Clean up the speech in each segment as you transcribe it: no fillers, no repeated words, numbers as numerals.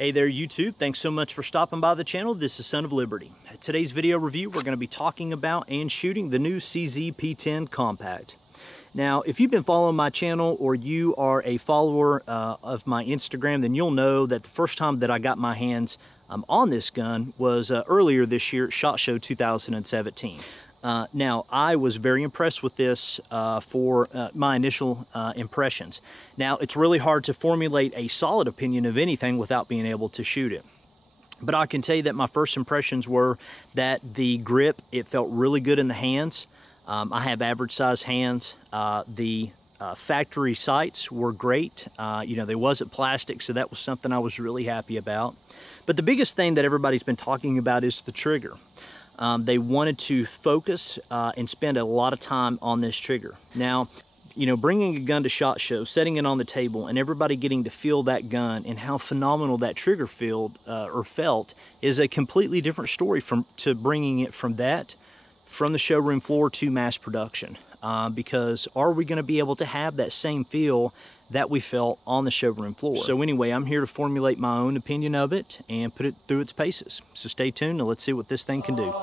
Hey there YouTube, thanks so much for stopping by the channel. This is Son of Liberty. Today's video review, we're going to be talking about and shooting the new CZ P10 Compact. Now, if you've been following my channel or you are a follower of my Instagram, then you'll know that the first time that I got my hands on this gun was earlier this year at SHOT Show 2017. Now, I was very impressed with this for my initial impressions. Now, it's really hard to formulate a solid opinion of anything without being able to shoot it. But I can tell you that my first impressions were that the grip, it felt really good in the hands. I have average size hands. The factory sights were great. You know, they wasn't plastic, so that was something I was really happy about. But the biggest thing that everybody's been talking about is the trigger. They wanted to focus and spend a lot of time on this trigger. Now, you know, bringing a gun to SHOT Show, setting it on the table, and everybody getting to feel that gun and how phenomenal that trigger felt is a completely different story to bringing it from the showroom floor to mass production. Because are we going to be able to have that same feel that we felt on the showroom floor? So anyway, I'm here to formulate my own opinion of it and put it through its paces. So stay tuned and let's see what this thing can do.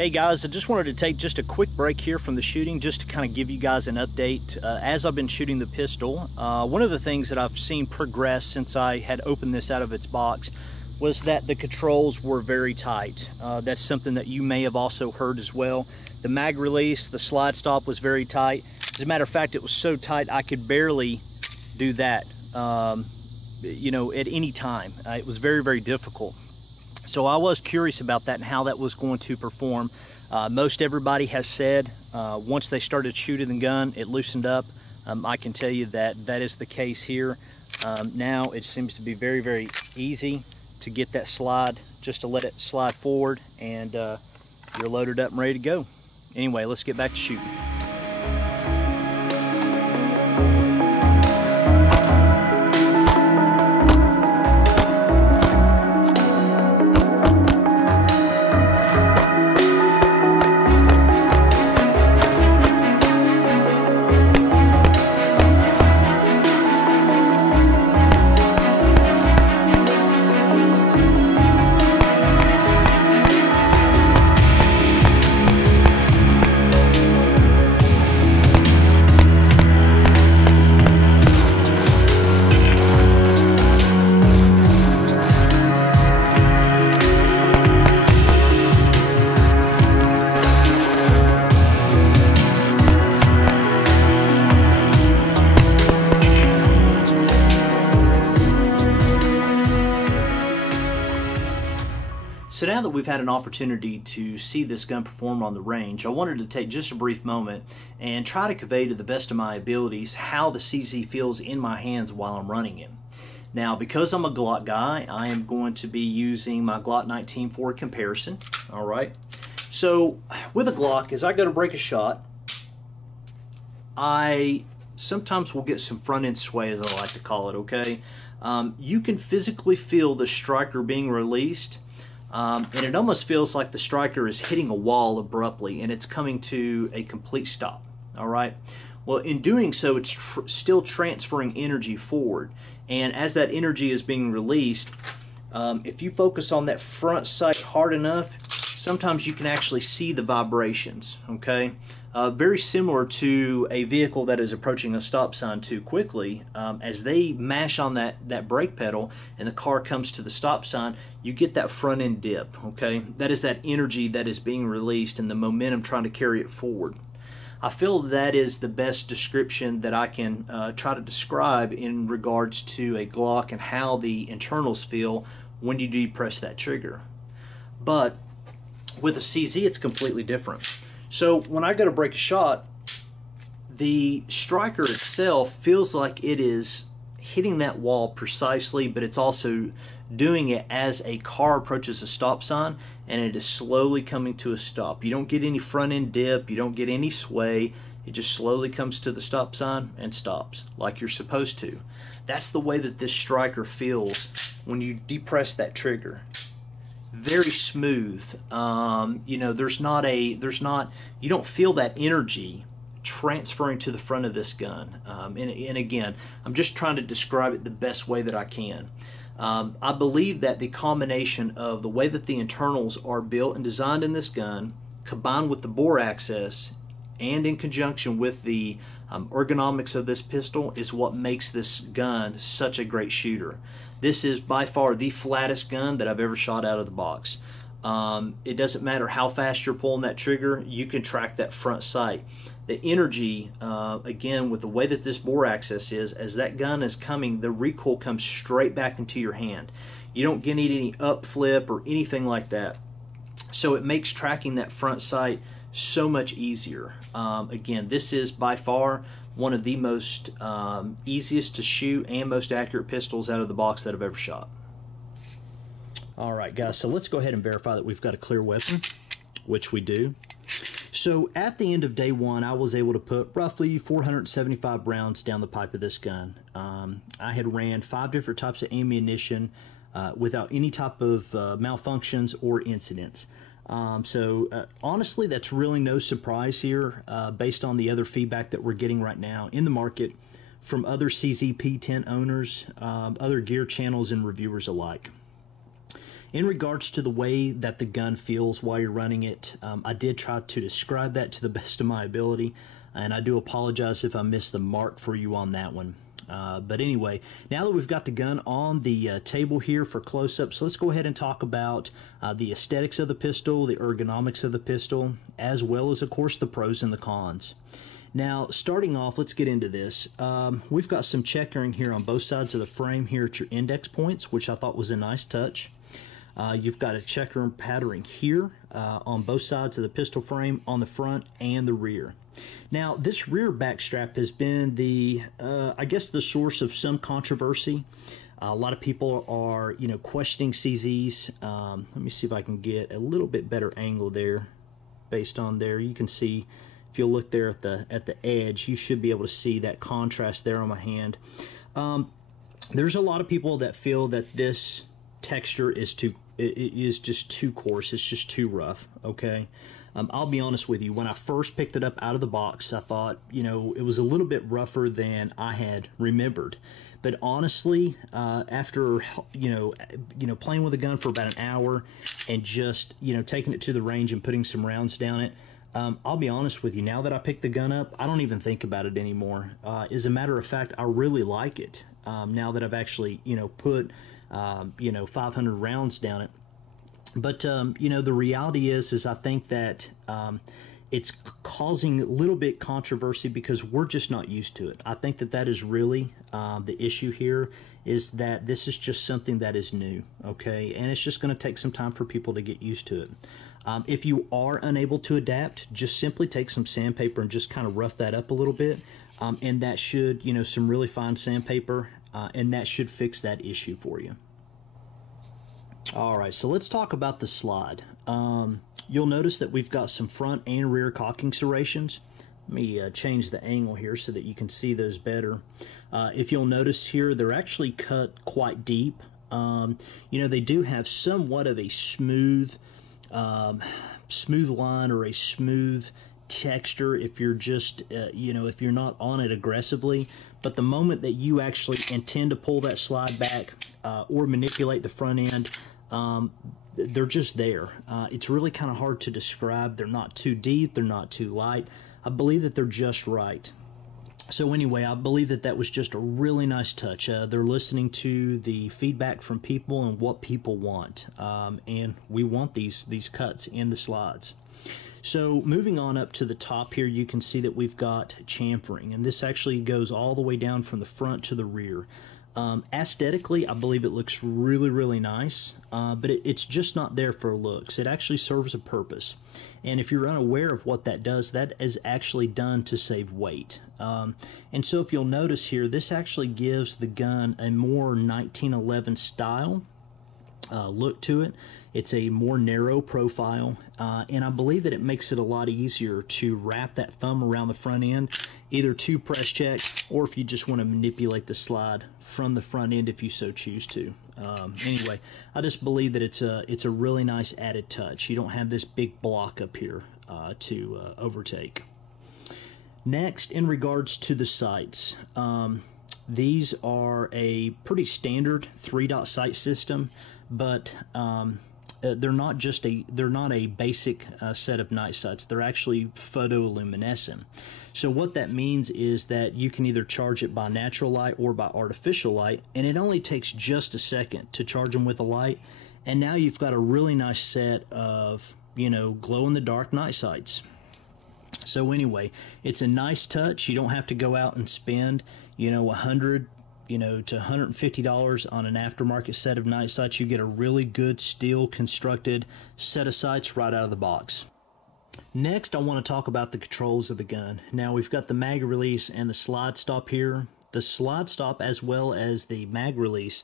Hey guys, I just wanted to take just a quick break here from the shooting just to kind of give you guys an update. As I've been shooting the pistol, one of the things that I've seen progress since I had opened this out of its box was that the controls were very tight. That's something that you may have also heard as well. The mag release, the slide stop was very tight. As a matter of fact, it was so tight I could barely do that, you know, at any time. It was very, very difficult. So I was curious about that and how that was going to perform. Most everybody has said once they started shooting the gun, it loosened up. I can tell you that that is the case here. Now it seems to be very, very easy to get that slide, just to let it slide forward, and you're loaded up and ready to go. Anyway, let's get back to shooting. now that we've had an opportunity to see this gun perform on the range, I wanted to take just a brief moment and try to convey to the best of my abilities how the CZ feels in my hands while I'm running it. Now, because I'm a Glock guy, I am going to be using my Glock 19 for comparison. All right. So with a Glock, as I go to break a shot, I sometimes will get some front end sway, as I like to call it. Okay. You can physically feel the striker being released, and it almost feels like the striker is hitting a wall abruptly and it's coming to a complete stop. All right. Well, in doing so, it's still transferring energy forward, and as that energy is being released, if you focus on that front sight hard enough, sometimes you can actually see the vibrations. Okay. Very similar to a vehicle that is approaching a stop sign too quickly. As they mash on that brake pedal and the car comes to the stop sign, you get that front end dip. Okay, that is that energy that is being released and the momentum trying to carry it forward. I feel that is the best description that I can try to describe in regards to a Glock and how the internals feel when you depress that trigger. But with a CZ, it's completely different. So when I go to break a shot, the striker itself feels like it is hitting that wall precisely, but it's also doing it as a car approaches a stop sign and it is slowly coming to a stop. You don't get any front end dip, you don't get any sway, it just slowly comes to the stop sign and stops like you're supposed to. That's the way that this striker feels when you depress that trigger. Very smooth. You know, you don't feel that energy transferring to the front of this gun. And again, I'm just trying to describe it the best way that I can. I believe that the combination of the way that the internals are built and designed in this gun, combined with the bore access, and in conjunction with the ergonomics of this pistol, is what makes this gun such a great shooter. This is by far the flattest gun that I've ever shot out of the box. It doesn't matter how fast you're pulling that trigger, you can track that front sight. The energy, again, with the way that this bore access is, as that gun is coming, the recoil comes straight back into your hand. You don't get any up flip or anything like that. So it makes tracking that front sight so much easier. Again, this is by far one of the most easiest to shoot and most accurate pistols out of the box that I've ever shot. All right, guys, so let's go ahead and verify that we've got a clear weapon, which we do. So at the end of day one, I was able to put roughly 475 rounds down the pipe of this gun. I had ran 5 different types of ammunition without any type of malfunctions or incidents. Honestly, that's really no surprise here based on the other feedback that we're getting right now in the market from other CZ P10 owners, other gear channels, and reviewers alike. In regards to the way that the gun feels while you're running it, I did try to describe that to the best of my ability, and I do apologize if I missed the mark for you on that one. But anyway, now that we've got the gun on the table here for close-ups, let's go ahead and talk about the aesthetics of the pistol, the ergonomics of the pistol, as well as, of course, the pros and the cons. Now, starting off, let's get into this. We've got some checkering here on both sides of the frame here at your index points, which I thought was a nice touch. You've got a checker patterning here on both sides of the pistol frame, on the front and the rear. Now, this rear back strap has been the, I guess, the source of some controversy. A lot of people are, questioning CZs. Let me see if I can get a little bit better angle there. Based on there, you can see, if you look there at the edge, you should be able to see that contrast there on my hand. There's a lot of people that feel that this texture is just too coarse. It's just too rough. Okay. I'll be honest with you, when I first picked it up out of the box, I thought, it was a little bit rougher than I had remembered. But honestly, after, playing with the gun for about an hour and just, taking it to the range and putting some rounds down it, I'll be honest with you, now that I picked the gun up, I don't even think about it anymore. As a matter of fact, I really like it now that I've actually, put, 500 rounds down it. But, the reality is I think that it's causing a little bit controversy because we're just not used to it. I think that that is really the issue here, is that this is just something that is new, okay? And it's just going to take some time for people to get used to it. If you are unable to adapt, just simply take some sandpaper and just kind of rough that up a little bit, and that should, you know, some really fine sandpaper, and that should fix that issue for you. All right, so let's talk about the slide. You'll notice that we've got some front and rear cocking serrations. Let me change the angle here so that you can see those better. If you'll notice here, they're actually cut quite deep. You know, they do have somewhat of a smooth line or a smooth texture if you're just, you know, if you're not on it aggressively. But the moment that you actually intend to pull that slide back or manipulate the front end, they're just there. It's really kind of hard to describe. They're not too deep, they're not too light. I believe that they're just right. So anyway, I believe that that was just a really nice touch. They're listening to the feedback from people and what people want, and we want these cuts in the slides. So moving on up to the top here, you can see that we've got chamfering, and this actually goes all the way down from the front to the rear. Aesthetically, I believe it looks really, really nice, but it's just not there for looks. It actually serves a purpose. And if you're unaware of what that does, that is actually done to save weight. And so if you'll notice here, this actually gives the gun a more 1911 style look to it. It's a more narrow profile, and I believe that it makes it a lot easier to wrap that thumb around the front end, either to press check, or if you just want to manipulate the slide from the front end if you so choose to. Anyway, I just believe that it's a really nice added touch. You don't have this big block up here to overtake. Next, in regards to the sights, these are a pretty standard 3-dot sight system, but they're not a basic set of night sights. They're actually photoluminescent. So what that means is that you can either charge it by natural light or by artificial light, and it only takes just a second to charge them with a light, and now you've got a really nice set of, you know, glow-in-the-dark night sights. So anyway, it's a nice touch. You don't have to go out and spend, you know, $100 to $150 on an aftermarket set of night sights. You get a really good steel constructed set of sights right out of the box. Next, I want to talk about the controls of the gun. Now, we've got the mag release and the slide stop here. The slide stop, as well as the mag release,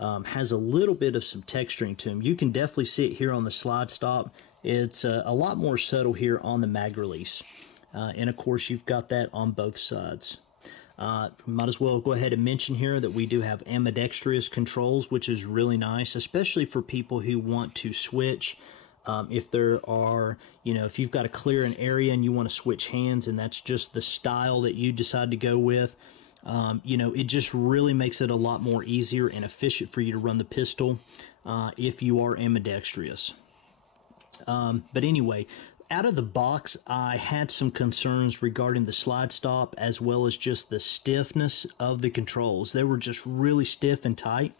has a little bit of some texturing to them. You can definitely see it here on the slide stop. It's a lot more subtle here on the mag release. And of course, you've got that on both sides. Might as well go ahead and mention here that we do have ambidextrous controls, which is really nice, especially for people who want to switch. If there are, you know, if you've got to clear an area and you want to switch hands and that's just the style that you decide to go with, you know, it just really makes it a lot more easier and efficient for you to run the pistol if you are ambidextrous. But anyway, out of the box, I had some concerns regarding the slide stop as well as just the stiffness of the controls. They were just really stiff and tight.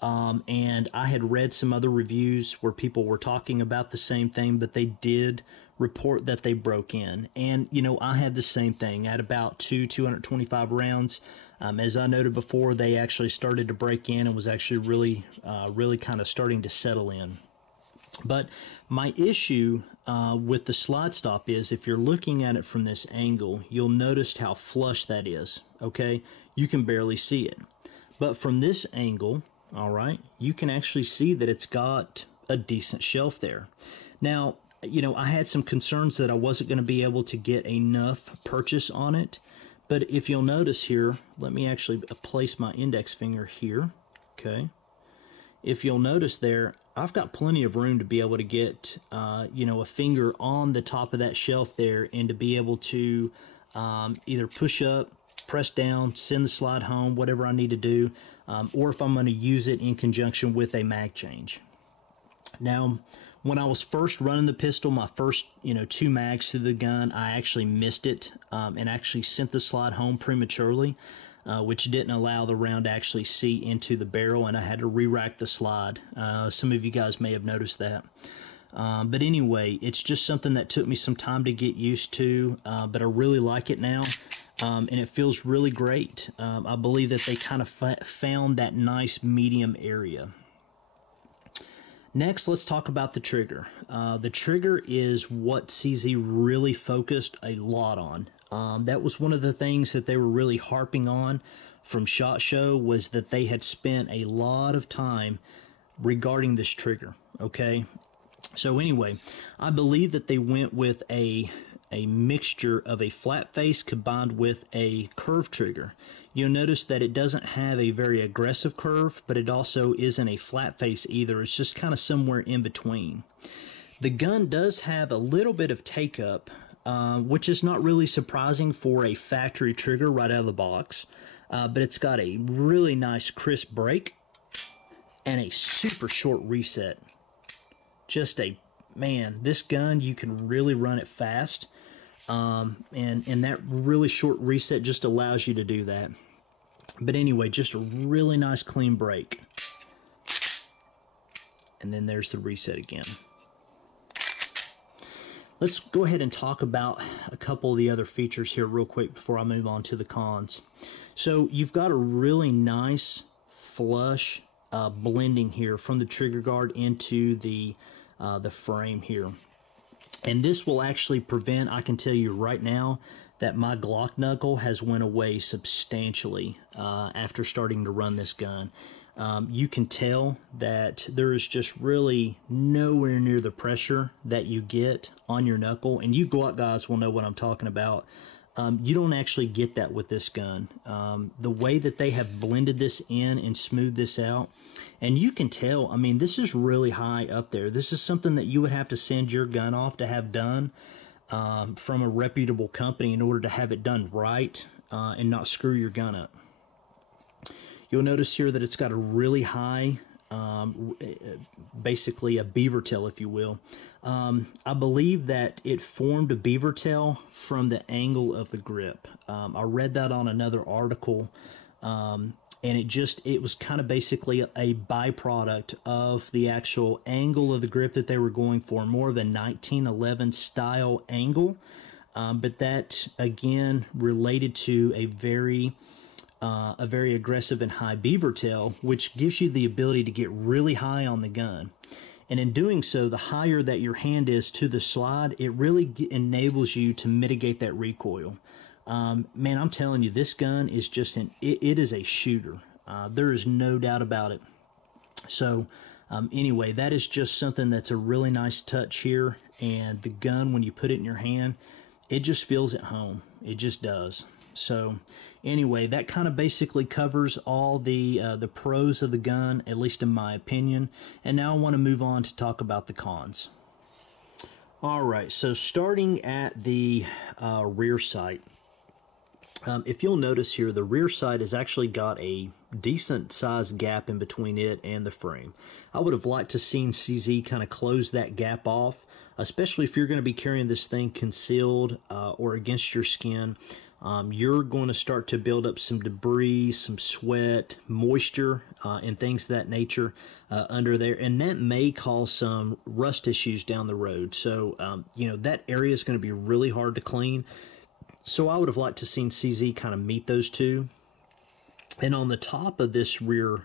And I had read some other reviews where people were talking about the same thing, but they did report that they broke in. And, you know, I had the same thing. At about 225 rounds, as I noted before, they actually started to break in and was actually really kind of starting to settle in. But my issue with the slide stop is, if you're looking at it from this angle, you'll notice how flush that is, okay? You can barely see it. But from this angle, all right, you can actually see that it's got a decent shelf there. Now, you know, I had some concerns that I wasn't going to be able to get enough purchase on it. But if you'll notice here, let me actually place my index finger here, okay? If you'll notice there, I've got plenty of room to be able to get, you know, a finger on the top of that shelf there and to be able to either push up, press down, send the slide home, whatever I need to do, or if I'm going to use it in conjunction with a mag change. Now, when I was first running the pistol, my first, you know, 2 mags to the gun, I actually missed it and actually sent the slide home prematurely. Which didn't allow the round to actually see into the barrel, and I had to re-rack the slide. Some of you guys may have noticed that. But anyway, it's just something that took me some time to get used to, but I really like it now, and it feels really great. I believe that they kind of found that nice medium area. Next, let's talk about the trigger. The trigger is what CZ really focused a lot on. That was one of the things that they were really harping on from SHOT Show, was that they had spent a lot of time regarding this trigger, okay? So anyway, I believe that they went with a mixture of a flat face combined with a curved trigger. You'll notice that it doesn't have a very aggressive curve, but it also isn't a flat face either. It's just kind of somewhere in between. The gun does have a little bit of take up, which is not really surprising for a factory trigger right out of the box, but it's got a really nice crisp break and a super short reset. Just man, this gun, you can really run it fast. And that really short reset just allows you to do that. But anyway, just a really nice clean break. And then there's the reset again. Let's go ahead and talk about a couple of the other features here real quick before I move on to the cons. So you've got a really nice flush blending here from the trigger guard into the frame here. And this will actually prevent, I can tell you right now, that my Glock knuckle has went away substantially after starting to run this gun. You can tell that there is just really nowhere near the pressure that you get on your knuckle. And you Glock guys will know what I'm talking about. You don't actually get that with this gun. The way that they have blended this in and smoothed this out, and you can tell, I mean, this is really high up there. This is something that you would have to send your gun off to have done from a reputable company in order to have it done right and not screw your gun up. You'll notice here that it's got a really high, basically a beaver tail, if you will. I believe that it formed a beaver tail from the angle of the grip. I read that on another article, and it was kind of basically a byproduct of the actual angle of the grip that they were going for, more of a 1911 style angle, but that again related to a very aggressive and high beaver tail, which gives you the ability to get really high on the gun. And in doing so, the higher that your hand is to the slide, it really enables you to mitigate that recoil. Man, I'm telling you, this gun is just it is a shooter. There is no doubt about it. So anyway, that is just something that's a really nice touch here. And the gun, when you put it in your hand, it just feels at home. It just does. So anyway, that kind of basically covers all the pros of the gun, at least in my opinion. And now I want to move on to talk about the cons. All right, so starting at the rear sight. If you'll notice here, the rear sight has actually got a decent sized gap in between it and the frame. I would have liked to seen CZ kind of close that gap off, especially if you're going to be carrying this thing concealed or against your skin. You're going to start to build up some debris, some sweat, moisture, and things of that nature under there, and that may cause some rust issues down the road. So, you know, that area is going to be really hard to clean. So I would have liked to seen CZ kind of meet those two. And on the top of this rear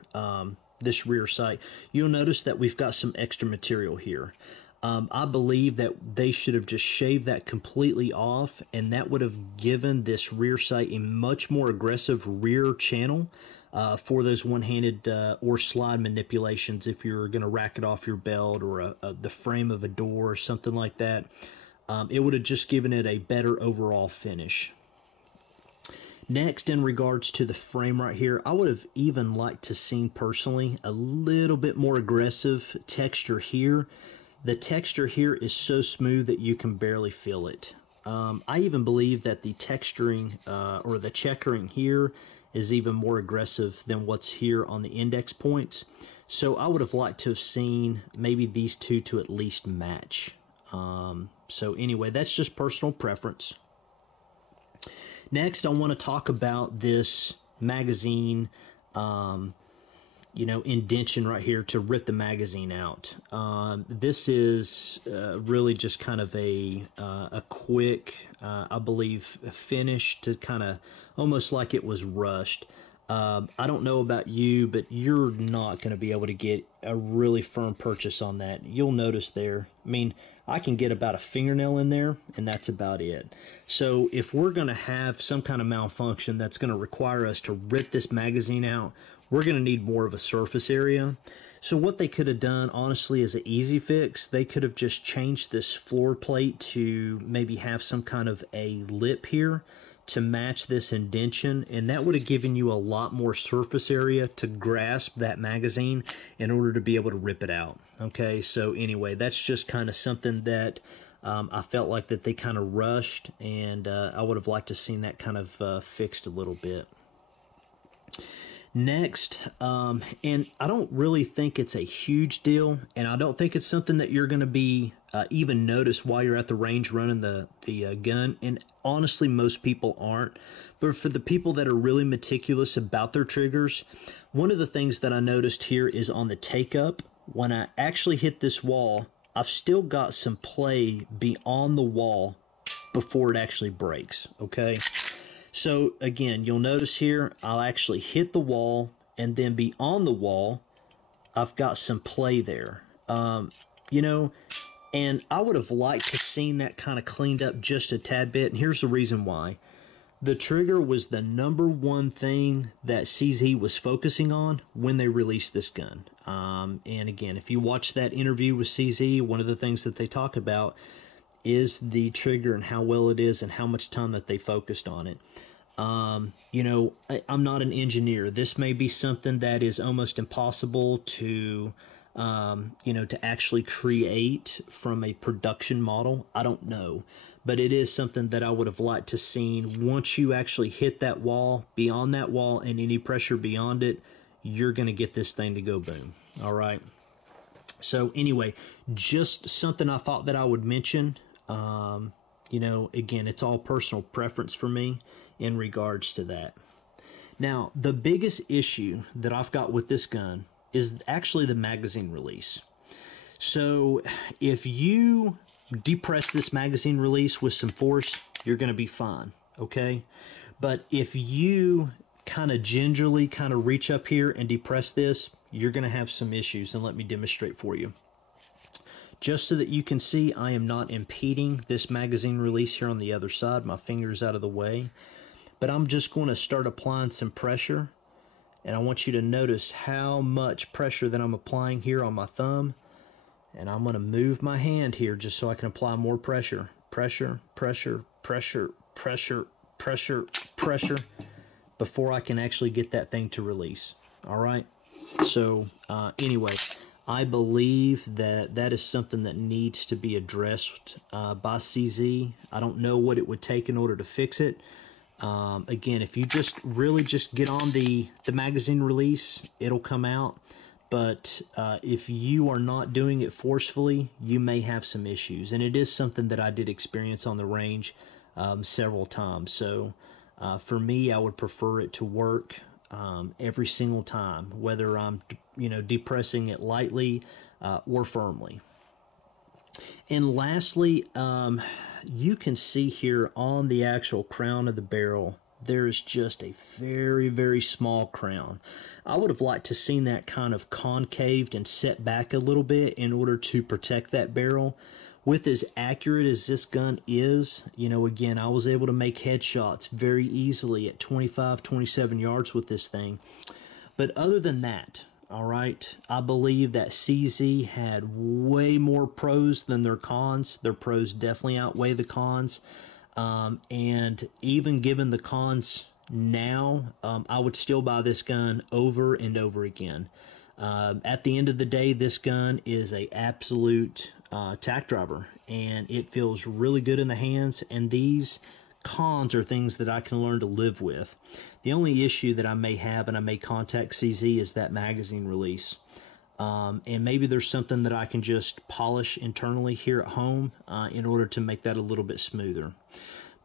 sight, you'll notice that we've got some extra material here. I believe that they should have just shaved that completely off, and that would have given this rear sight a much more aggressive rear channel for those one-handed or slide manipulations if you're going to rack it off your belt or the frame of a door or something like that. It would have just given it a better overall finish. Next, in regards to the frame right here, I would have even liked to see personally a little bit more aggressive texture here. The texture here is so smooth that you can barely feel it. I even believe that the texturing or the checkering here is even more aggressive than what's here on the index points. So I would have liked to have seen maybe these two to at least match. So anyway, that's just personal preference. Next, I want to talk about this magazine, indention right here to rip the magazine out. This is really just kind of a quick, I believe, finish to kind of almost like it was rushed. I don't know about you, but you're not going to be able to get a really firm purchase on that. You'll notice there, I mean, I can get about a fingernail in there, and that's about it. So if we're going to have some kind of malfunction that's going to require us to rip this magazine out, we're going to need more of a surface area. So what they could have done, honestly, is an easy fix. They could have just changed this floor plate to maybe have some kind of a lip here to match this indentation, and that would have given you a lot more surface area to grasp that magazine in order to be able to rip it out. Okay, so anyway, that's just kind of something that I felt like that they kind of rushed, and I would have liked to seen that kind of fixed a little bit. Next, and I don't really think it's a huge deal, and I don't think it's something that you're going to be even notice while you're at the range running the gun, and honestly most people aren't, but for the people that are really meticulous about their triggers, one of the things that I noticed here is on the take up, when I actually hit this wall, I've still got some play beyond the wall before it actually breaks. Okay, so again, you'll notice here I'll actually hit the wall, and then beyond the wall I've got some play there. And I would have liked to seen that kind of cleaned up just a tad bit, and here's the reason why. The trigger was the #1 thing that CZ was focusing on when they released this gun. And again, if you watch that interview with CZ, one of the things that they talk about is the trigger and how well it is and how much time that they focused on it. I'm not an engineer. This may be something that is almost impossible to to actually create from a production model. I don't know, but it is something that I would have liked to seen. Once you actually hit that wall, beyond that wall and any pressure beyond it, you're going to get this thing to go boom. All right. So anyway, just something I thought that I would mention. Again, it's all personal preference for me in regards to that. Now, the biggest issue that I've got with this gun is actually the magazine release. So if you depress this magazine release with some force, you're going to be fine, okay? But if you kind of gingerly kind of reach up here and depress this, you're going to have some issues, and let me demonstrate for you. Just so that you can see, I am not impeding this magazine release here on the other side. My finger's out of the way. But I'm just going to start applying some pressure. And I want you to notice how much pressure that I'm applying here on my thumb. And I'm going to move my hand here just so I can apply more pressure. Pressure, pressure, pressure, pressure, pressure, pressure, before I can actually get that thing to release. All right? So, anyway, I believe that that is something that needs to be addressed by CZ. I don't know what it would take in order to fix it. Again, if you just really just get on the magazine release, it'll come out. But if you are not doing it forcefully, you may have some issues. And it is something that I did experience on the range several times. So for me, I would prefer it to work every single time, whether I'm depressing it lightly or firmly. And lastly, you can see here on the actual crown of the barrel, there is just a very, very small crown. I would have liked to seen that kind of concaved and set back a little bit in order to protect that barrel. With as accurate as this gun is, again, I was able to make headshots very easily at 25, 27 yards with this thing. But other than that, all right, I believe that CZ had way more pros than their cons. Their pros definitely outweigh the cons. And even given the cons now, I would still buy this gun over and over again. At the end of the day, this gun is an absolute tack driver, and it feels really good in the hands, and these cons are things that I can learn to live with. The only issue that I may have, and I may contact CZ, is that magazine release. And maybe there's something that I can just polish internally here at home in order to make that a little bit smoother.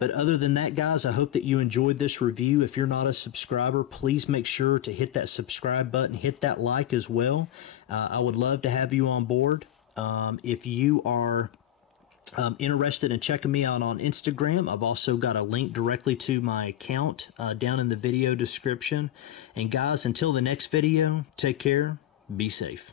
But other than that, guys, I hope that you enjoyed this review. If you're not a subscriber, please make sure to hit that subscribe button, hit that like as well. I would love to have you on board. If you are interested in checking me out on Instagram, I've also got a link directly to my account down in the video description. And guys, until the next video, take care, be safe.